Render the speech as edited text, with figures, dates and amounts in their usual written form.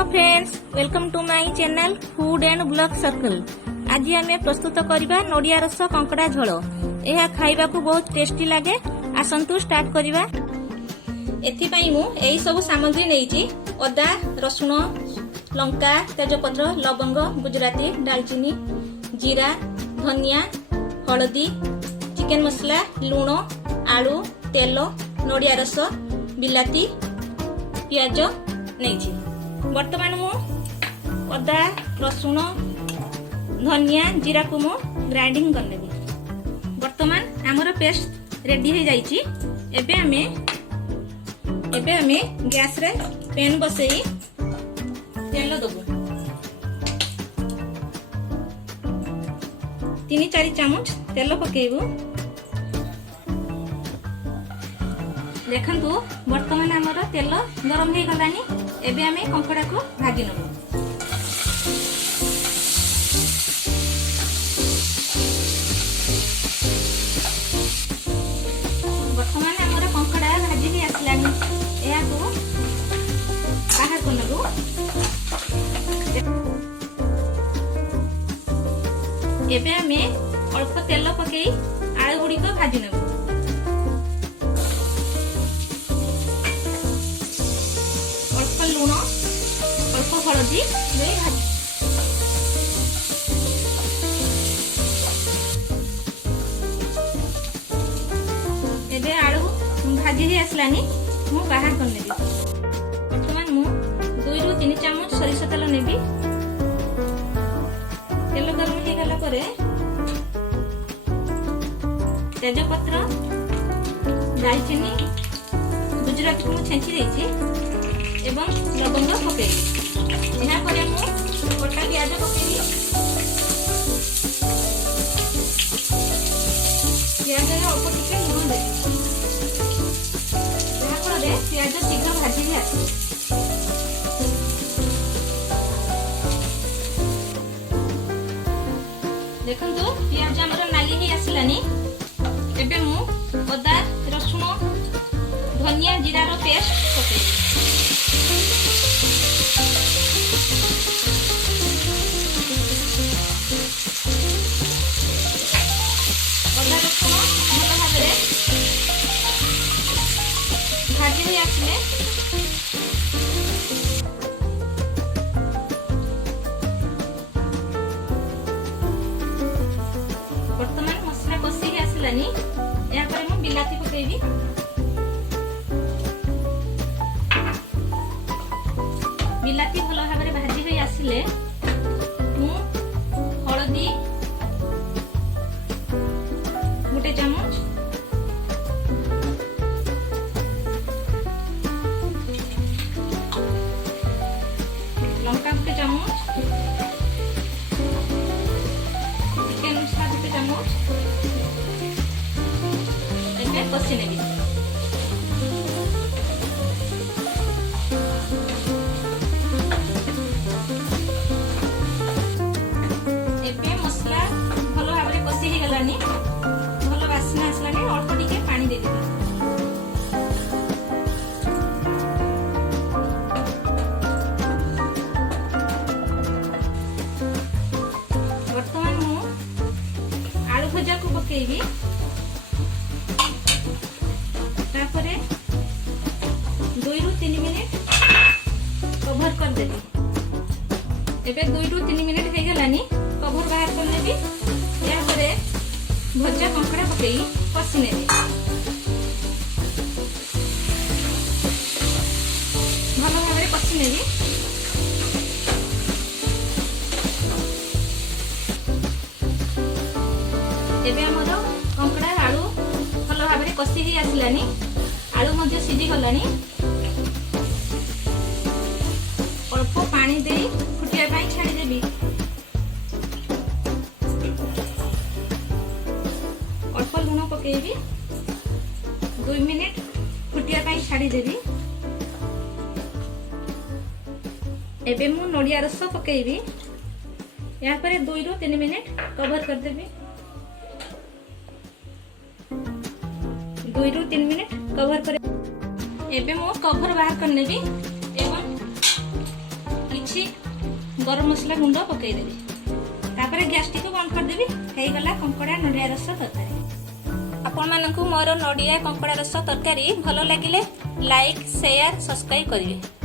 Hello friends, welcome to my channel food and blog circle. आज आम प्रस्तुत करवा नड़िया रस कंकड़ा झोल। यह खाइबा को बहुत टेस्टी लगे। आसंतु स्टार्ट करवा। एथिपाई मु एई सब सामग्री नेइची। अदा, रसुण, लंका, तेजपत्र, लवंग, गुजराती, दालचीनी, जीरा, धनिया, हळदी, चिकन मसला, लूण, आलू, तेल, नड़िया रस, बिलाती, पियाज नेइची। वर्तमान मु अदा, रसुण, धनिया, जीरा को मु ग्राइंडिंग कर लेबी। वर्तमान आमर पेस्ट रेडी हो जाइची। एबे हमें गैस रे पैन बसई तेल दबु। 3-4 चामच तेल पकेबू। देखंतु वर्तमान आमर तेल गरम हो गलानी। एबे हमें कंकड़ा को भाजी नबु। वर्तमान आमर कंकड़ा भाजी ही आसलानी। या को बाहर को नबु। एबे हमें अल्प तेल पकई आलू गुड़ी को भाजी नबु। लूण, अल्प हलदी दे भाजी। एबे आलू भाजी ही आसलानी। मु बाहर कर नेबी। वर्तमान मु 2-3 चामच सरिष तेल नेबी। तेल गरम हो गला परे तेजपत्र, दालचीनी, गुजराती को छेंची देछि एवं लवंग पकेबी। यहाँ पर मु कटा प्याज पकेबी। प्याज अल्प टिके लूण देबी। जहाँफल प्याज शीघ्र भाजी भी आसे। देखंतु प्याज हमर नाली ही आसिलानी। एबे मु अदा, रसुण, धनिया, जीरा रो पेस्ट पकेबी। अदा, रसुण भल भाव भाजी ही आसले वर्तमान मसला कषी ही आसलानी। या पर मु बिलाती पकेबी। बिलाती भल भाव भाजी हो आसिले मु हळदी 1 चामच, लंका 1 चामच, चिकन मसला 1 चामच एके कषि नेबी। एबे मसला भल भाव कषि ही गलानी। भल बास्ना आसलानी। अल्प टिके पानी दे देबी। वर्तमान मु आलू भजा को पकेबी। तापरे 2-3 मिनिट कवर कर देबी। एबे 2-3 मिनिट हो गलानी। कवर बाहर कर लेबी। या परे भजा कंकड़ा पकई कषि नेबी। भल भाव कषि नेबी। एबे हमर कंकड़ा आलू भल भाव कषि ही आसलानी। आलू मध्य सिझी गलानी। अल्प पानी दे फुटिया पाई छाड़ी देबी। अल्प लूण पकेबी। 2 मिनिट फुटिया पाई छाड़ी देबी। एबे मु नड़िया रस पकेबी। या पर 2-3 मिनिट कवर कर देबी। 2-3 मिनिट कवर कर। एबे मु कवर बाहर कर नेबी एवं गरम मसला गुंड पकईदेवी तापर गैस टी को बंद करदेवी ହେଇଗଲା कंकड़ा नडिया रस तरकारी। आपण मानकु मोर नडिया कंकड़ा रस तरकारी भलो लागिले लाइक शेयर सब्सक्राइब करिवे।